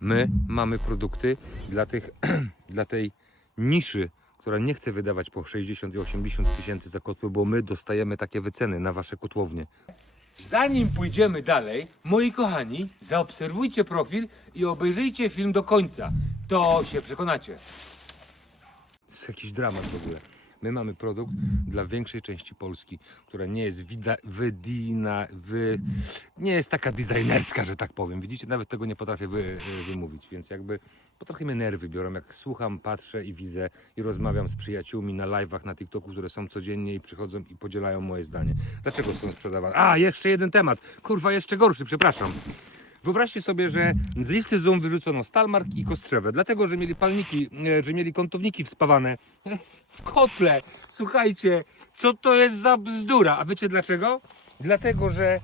My mamy produkty dla, tych, dla tej niszy, która nie chce wydawać po 60 i 80 tysięcy za kotły, bo my dostajemy takie wyceny na wasze kotłownie. Zanim pójdziemy dalej, moi kochani, zaobserwujcie profil i obejrzyjcie film do końca. To się przekonacie. To jest jakiś dramat w ogóle. My mamy produkt dla większej części Polski, która nie jest wida, wydina, wy, nie jest taka designerska, że tak powiem. Widzicie, nawet tego nie potrafię wy, wymówić, więc jakby bo trochę mnie nerwy biorą, jak słucham, patrzę i widzę i rozmawiam z przyjaciółmi na live'ach na TikToku, które są codziennie i przychodzą i podzielają moje zdanie. Dlaczego są sprzedawane? A, jeszcze jeden temat. Kurwa, jeszcze gorszy, przepraszam. Wyobraźcie sobie, że z listy Zoom wyrzucono Stalmark i Kostrzewę, dlatego, że mieli palniki, e, że mieli kątowniki wspawane w kotle. Słuchajcie, co to jest za bzdura? A wiecie dlaczego? Dlatego, że e,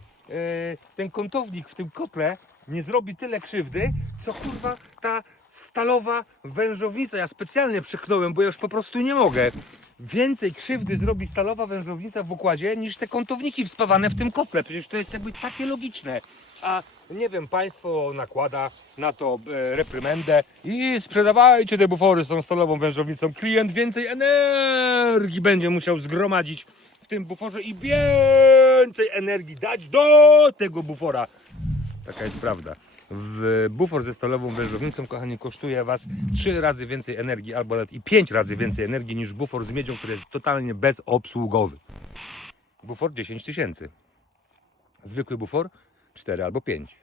ten kątownik w tym kotle nie zrobi tyle krzywdy, co kurwa ta stalowa wężownica. Ja specjalnie przyknąłem, bo ja już po prostu nie mogę. Więcej krzywdy zrobi stalowa wężownica w układzie niż te kątowniki wspawane w tym kotle. Przecież to jest jakby takie logiczne. A nie wiem, państwo nakłada na to e, reprymendę i sprzedawajcie te bufory z tą stalową wężownicą. Klient więcej energii będzie musiał zgromadzić w tym buforze i więcej energii dać do tego bufora. Taka jest prawda. W bufor ze stalową wężownicą, kochani, kosztuje Was 3 razy więcej energii, albo nawet i 5 razy więcej energii niż bufor z miedzią, który jest totalnie bezobsługowy. Bufor 10 tysięcy. Zwykły bufor 4 albo 5.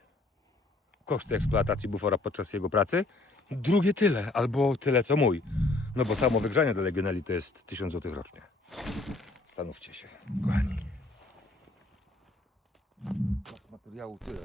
Koszty eksploatacji bufora podczas jego pracy drugie tyle, albo tyle co mój. No bo samo wygrzanie dla Legioneli to jest 1000 zł rocznie. Stanówcie się, kochani. Materiału tyle.